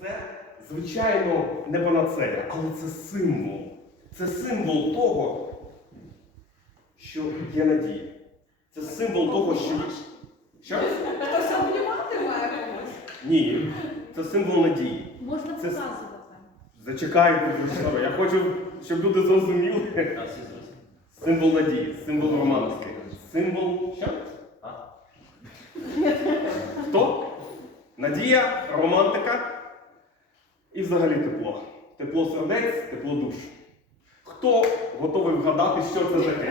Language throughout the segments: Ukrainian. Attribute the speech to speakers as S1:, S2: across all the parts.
S1: Це, звичайно, не панацея, але це символ. Це символ того, що є надія. Це символ того, що... Що?
S2: Хтось обнімати має комусь?
S1: Ні. Це символ надії.
S3: Можна
S1: Це...
S3: показувати.
S1: Зачекайте, я хочу, щоб люди зрозуміли. Символ надії, символ романтики. Символ... Що? Хто? Надія, романтика і взагалі тепло. Тепло сердець, тепло душ. Хто готовий вгадати, що це таке?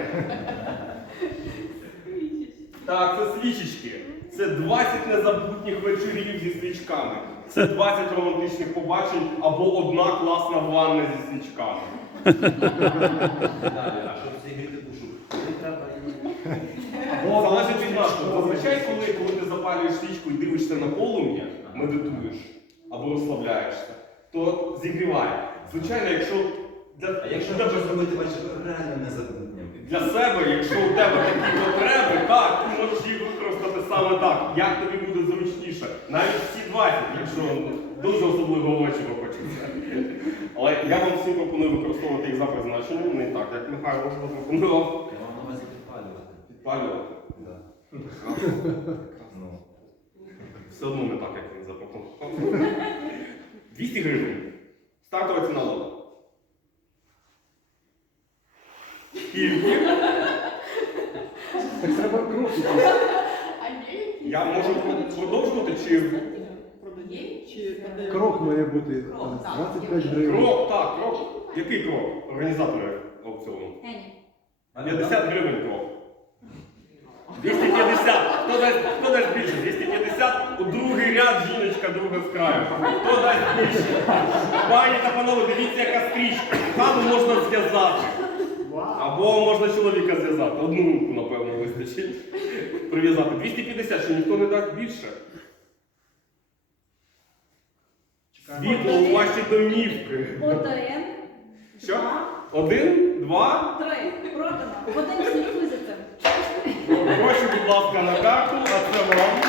S1: Так, це свічечки. Це 20 незабутніх вечорів зі свічками. Це 20 романтичних побачень або одна класна ванна зі свічками.
S4: А щоб зігріти душу?
S1: Залежить від нашого. Зазвичай, коли ти запалюєш свічку і дивишся на полум'я, медитуєш або розслабляєшся, то зігріває. Звичайно, якщо
S4: А якщо тебе зробити вечір реально незабутнім?
S1: для себе, якщо у тебе такі потреби, так, ти можеш їх використати саме так. Як тобі буде зручніше. Навіть всі 20, якщо дуже особливого вечора хочеться. Але я вам всім пропоную використовувати їх за призначенням, не так, як Михайло запропонував.
S4: Я вам на увазі підпалювати.
S1: Підпалювати.
S4: Да. Ну.
S1: Все одно не так, як він запропонував. 200 гривень. Стартова ціна лота. Скільки?
S5: Так треба кроки.
S2: А є?
S1: Я можу продовжувати чи...
S5: Крок має бути там, 25 гривень.
S1: Крок, так, крок. Який крок? Організатори аукціону.
S3: Гені.
S1: 50 гривень крок. 250. Хто дасть більше? 250. У другий ряд жіночка, друга з краю. Хто дасть більше? Пані та панове, дивіться, яка стрічка. Хану можна зв'язати. Або можна чоловіка зв'язати. Одну руку, напевно, вистачить. Прив'язати. 250, що ніхто не дасть більше. Світло у ваші домівки.
S3: Один.
S1: Що?
S3: Два.
S1: 1, 2.
S3: 3. Продано. Один сніг визити.
S1: Гроші, будь ласка, на карту, а це вам.